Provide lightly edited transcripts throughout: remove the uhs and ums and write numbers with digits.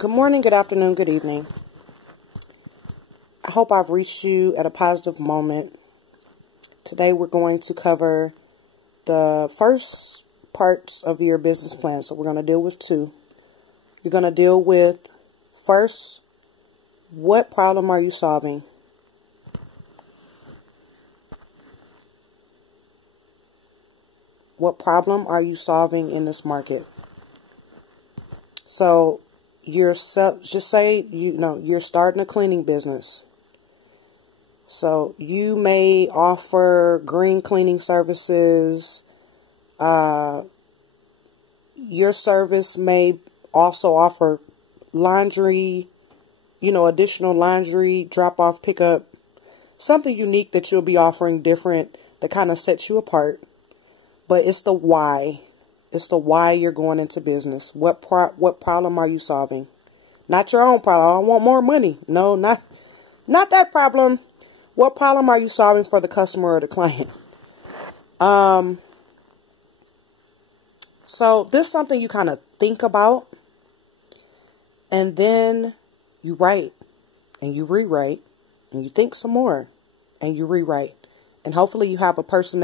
Good morning, good afternoon, good evening. I hope I've reached you at a positive moment. Today we're going to cover the first parts of your business plan. So we're going to deal with two. You're going to deal with, first, what problem are you solving? What problem are you solving in this market? So just say you're starting a cleaning business. So you may offer green cleaning services. Your service may also offer laundry, additional laundry, drop off, pickup, something unique that you'll be offering different that kind of sets you apart. But it's the why. It's the why you're going into business. What problem are you solving? Not your own problem. I want more money. No, not that problem. What problem are you solving for the customer or the client? So this is something you kind of think about, and then you write and you rewrite and you think some more and you rewrite. And hopefully you have a person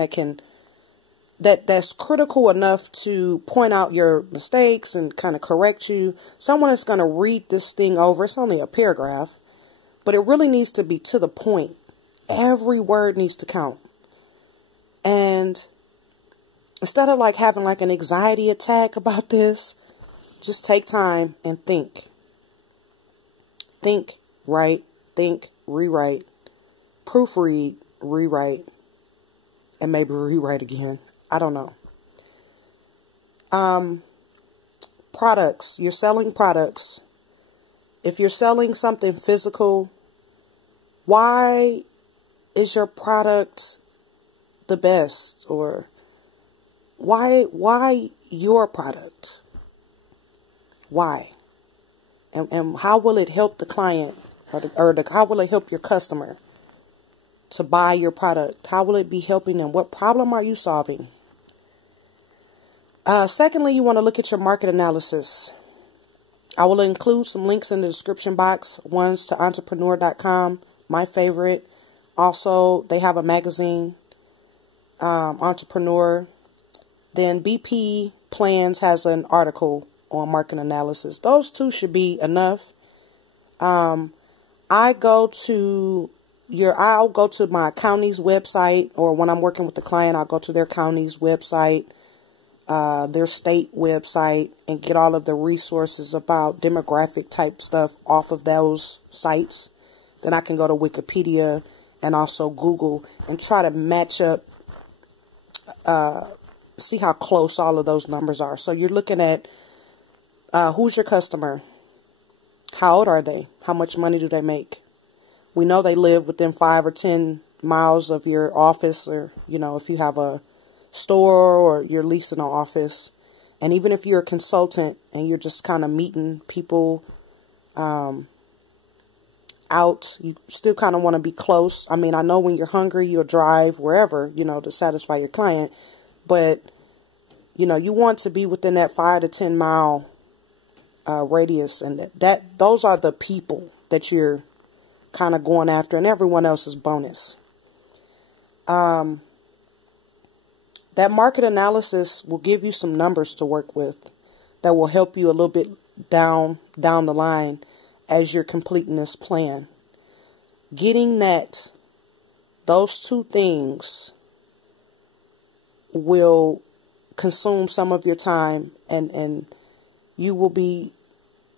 that's critical enough to point out your mistakes and kind of correct you. Someone that's going to read this thing over. It's only a paragraph, but it really needs to be to the point. Every word needs to count. And instead of having an anxiety attack about this, just take time and think. Think, write, think, rewrite, proofread, rewrite, and maybe rewrite again. I don't know. Products. You're selling products. If you're selling something physical, why is your product the best? Or why your product? Why? And how will it help the client or how will it help your customer to buy your product? How will it be helping them? What problem are you solving? Secondly, you want to look at your market analysis. I will include some links in the description box. One's to entrepreneur.com, my favorite. Also, they have a magazine, Entrepreneur. Then BP Plans has an article on market analysis. Those two should be enough. I'll go to my county's website, or when I'm working with the client, I'll go to their county's website, their state website, and get all of the resources about demographic type stuff off of those sites. Then I can go to Wikipedia and also Google and try to match up, see how close all of those numbers are. So you're looking at who's your customer? How old are they? How much money do they make? We know they live within 5 or 10 miles of your office, or, if you have a store or you're leasing an office. And even if you're a consultant and you're just kind of meeting people out, you still kind of want to be close. I mean, I know when you're hungry, you'll drive wherever, to satisfy your client. But, you want to be within that 5 to 10 mile radius. And those are the people that you're kind of going after, and everyone else is bonus. That market analysis will give you some numbers to work with that will help you a little bit down the line as you're completing this plan. Getting those two things will consume some of your time, and you will be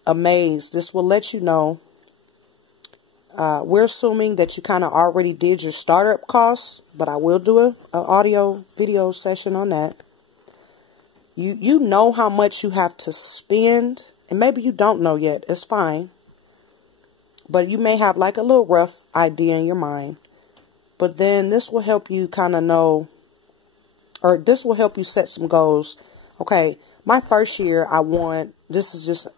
amazed. This will let you know. We're assuming that you kind of already did your startup costs, but I will do an audio video session on that. You know how much you have to spend, and maybe you don't know yet. It's fine. But you may have a little rough idea in your mind. But then this will help you kind of know, or this will help you set some goals. Okay, my first year this is just,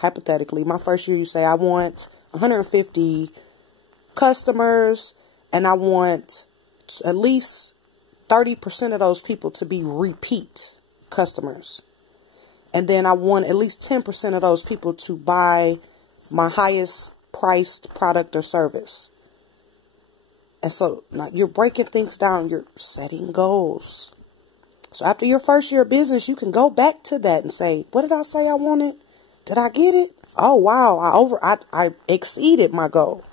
hypothetically, my first year you say I want 150 customers, and I want at least 30% of those people to be repeat customers. And then I want at least 10% of those people to buy my highest priced product or service. And so now you're breaking things down. You're setting goals. So after your first year of business, you can go back to that and say, what did I say I wanted? Did I get it? Oh, wow. I exceeded my goal.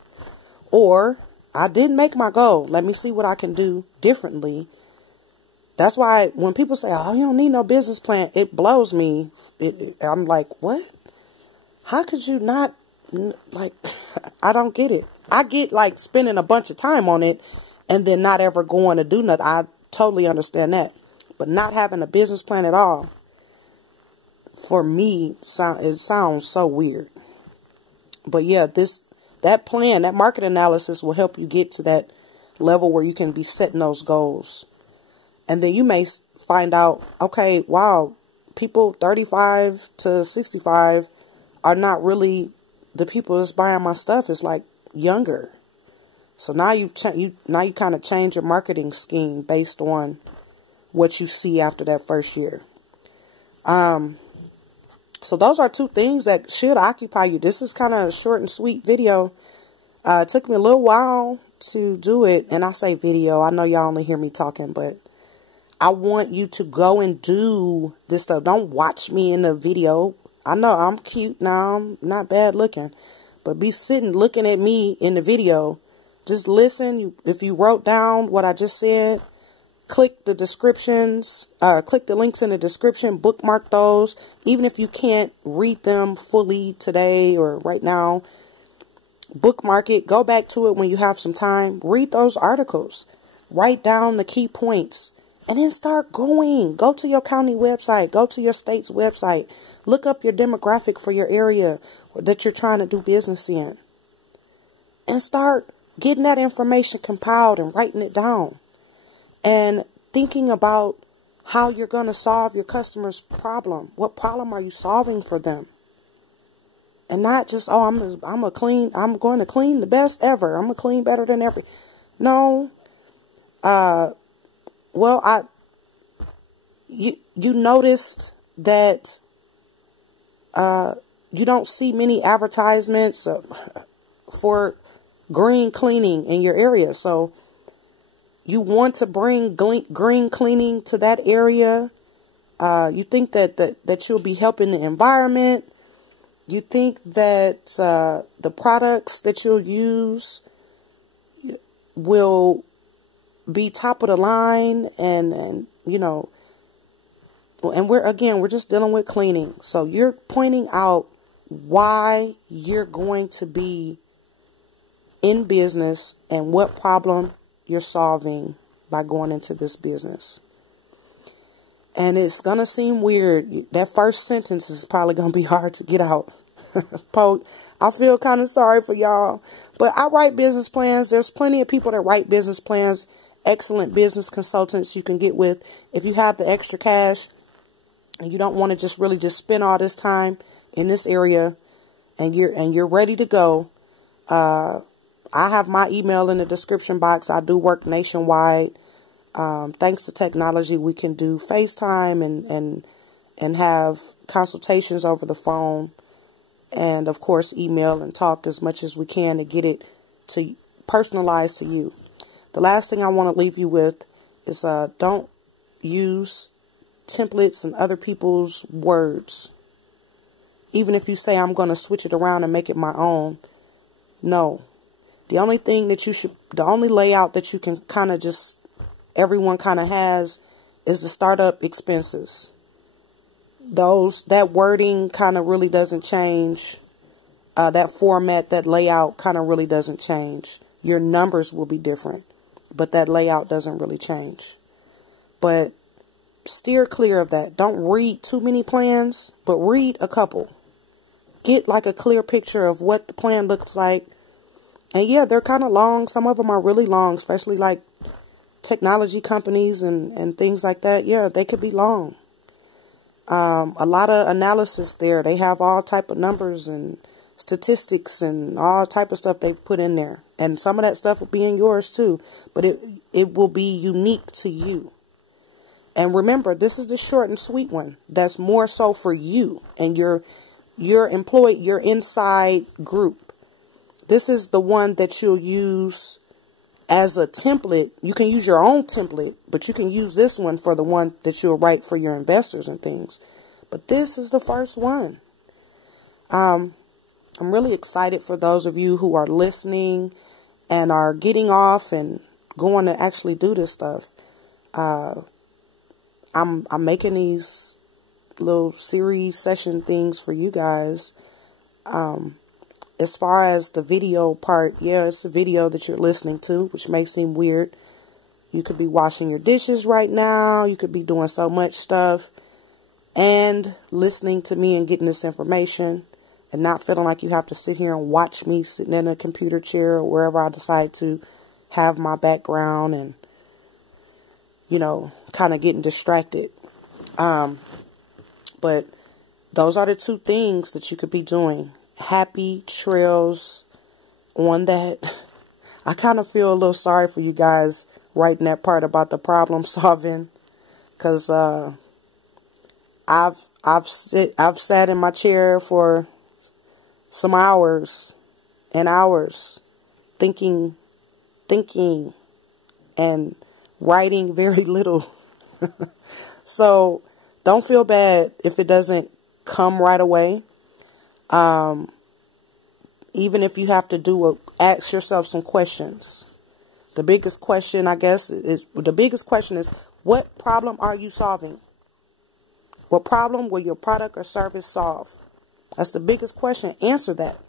Or I didn't make my goal. Let me see what I can do differently. That's why when people say, oh, you don't need no business plan, it blows me. I'm like, what? How could you not, like, I don't get it. I get like spending a bunch of time on it and then not ever going to do nothing. I totally understand that. But not having a business plan at all, for me, it sounds so weird. But yeah, that plan, that market analysis will help you get to that level where you can be setting those goals. And then you may find out, okay, wow, people 35 to 65 are not really the people that's buying my stuff. It's like younger. So now you kind of change your marketing scheme based on what you see after that first year. So those are two things that should occupy you. This is kind of a short and sweet video. It took me a little while to do it. And I say video. I know y'all only hear me talking, but I want you to go and do this stuff. Don't watch me in the video. I know I'm cute now. I'm not bad looking. But be sitting looking at me in the video. Just listen. If you wrote down what I just said, click the descriptions. Click the links in the description. Bookmark those. Even if you can't read them fully today or right now, bookmark it. Go back to it when you have some time. Read those articles. Write down the key points. And then start going. Go to your county website. Go to your state's website. Look up your demographic for your area that you're trying to do business in. And start getting that information compiled and writing it down. And thinking about how you're going to solve your customer's problem. What problem are you solving for them? And not just, oh, I'm going to clean the best ever. I'm going to clean better than ever. No. Well, you noticed that you don't see many advertisements for green cleaning in your area. So you want to bring green cleaning to that area. You think that you'll be helping the environment. You think that the products that you'll use will be top of the line, and you know, and we're just dealing with cleaning. So you're pointing out why you're going to be in business and what problem you're solving by going into this business. And it's going to seem weird. That first sentence is probably going to be hard to get out. I feel kind of sorry for y'all, but I write business plans. There's plenty of people that write business plans. Excellent business consultants you can get with. If you have the extra cash and you don't want to just spend all this time in this area and you're ready to go, I have my email in the description box. I do work nationwide. Thanks to technology, we can do FaceTime and have consultations over the phone, and of course email and talk as much as we can to get it to personalized to you. The last thing I want to leave you with is don't use templates and other people's words. Even if you say, I'm going to switch it around and make it my own. No. The only layout that you can kind of everyone kind of has is the startup expenses. That wording kind of really doesn't change. That format, that layout kind of really doesn't change. Your numbers will be different, but that layout doesn't really change. But steer clear of that. Don't read too many plans, but read a couple. Get like a clear picture of what the plan looks like. And yeah, they're kind of long. Some of them are really long, especially like technology companies and things like that. Yeah, they could be long. A lot of analysis there. They have all type of numbers and statistics and all type of stuff they've put in there. And some of that stuff will be in yours too. But it will be unique to you. And remember, this is the short and sweet one. That's more so for you and your employee, your inside group. This is the one that you'll use as a template. You can use your own template, but you can use this one for the one that you'll write for your investors and things. But this is the first one. I'm really excited for those of you who are listening and are getting off and going to actually do this stuff. I'm making these little series session things for you guys. As far as the video part, yeah, it's a video that you're listening to, which may seem weird. You could be washing your dishes right now. You could be doing so much stuff and listening to me and getting this information and not feeling like you have to sit here and watch me sitting in a computer chair or wherever I decide to have my background and, kind of getting distracted. But those are the two things that you could be doing. Happy trails on that. I kind of feel a little sorry for you guys writing that part about the problem solving, because I've sat in my chair for some hours and hours thinking and writing very little. So don't feel bad if it doesn't come right away. Even if you have to ask yourself some questions. The biggest question, I guess, is what problem are you solving? What problem will your product or service solve? That's the biggest question. Answer that.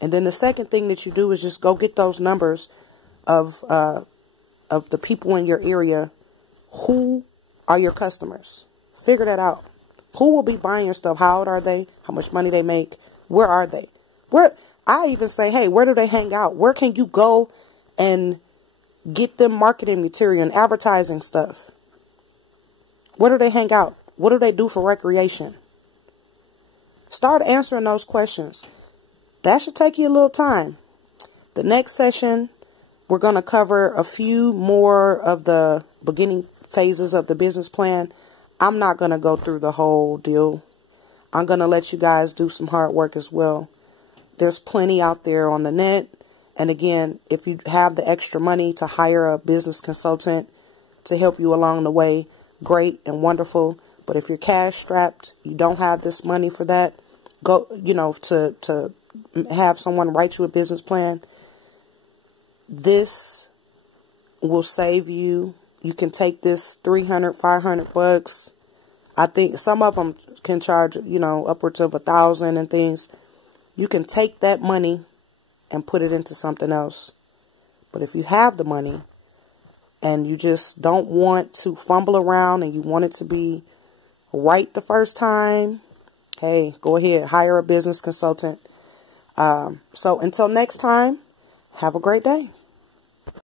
And then the second thing that you do is just go get those numbers of the people in your area. Who are your customers? Figure that out. Who will be buying your stuff? How old are they? How much money they make? Where are they? I even say, hey, where do they hang out? Where can you go and get them marketing material and advertising stuff? Where do they hang out? What do they do for recreation? Start answering those questions. That should take you a little time. The next session, we're going to cover a few more of the beginning phases of the business plan. I'm not going to go through the whole deal. I'm going to let you guys do some hard work as well. There's plenty out there on the net. And again, if you have the extra money to hire a business consultant to help you along the way, great and wonderful. But if you're cash strapped, you don't have this money for that, go, to have someone write you a business plan. This will save you. You can take this $300, $500. I think some of them can charge, upwards of $1,000 and things. You can take that money and put it into something else. But if you have the money and you just don't want to fumble around and you want it to be right the first time, hey, go ahead, hire a business consultant. So until next time, have a great day.